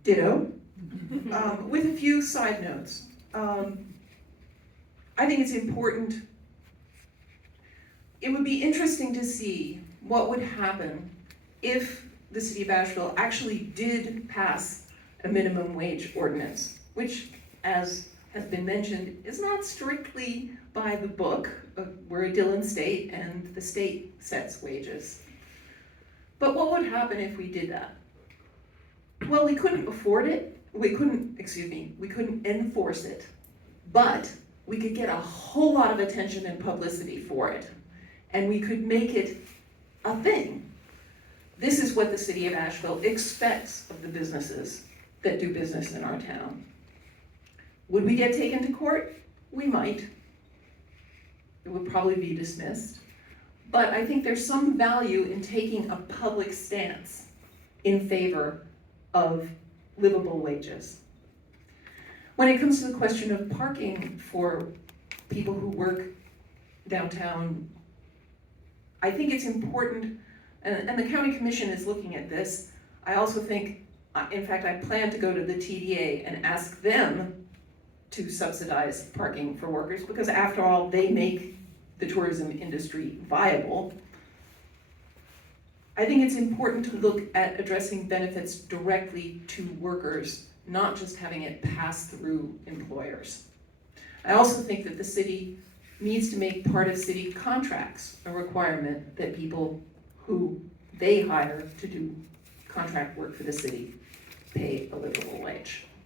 Ditto. With a few side notes. I think it's important, it would be interesting to see what would happen if the city of Asheville actually did pass a minimum wage ordinance, which, as has been mentioned, is not strictly by the book. We're a Dillon state and the state sets wages. But what would happen if we did that? Well, we couldn't afford it. We couldn't enforce it, but we could get a whole lot of attention and publicity for it, and we could make it a thing. This is what the city of Asheville expects of the businesses that do business in our town. Would we get taken to court? We might. It would probably be dismissed. But I think there's some value in taking a public stance in favor of livable wages. When it comes to the question of parking for people who work downtown, I think it's important, and the county commission is looking at this. I also think, in fact, I plan to go to the TDA and ask them to subsidize parking for workers, because after all, they make the tourism industry viable. I think it's important to look at addressing benefits directly to workers, not just having it pass through employers. I also think that the city needs to make part of city contracts a requirement that people who they hire to do contract work for the city pay a livable wage.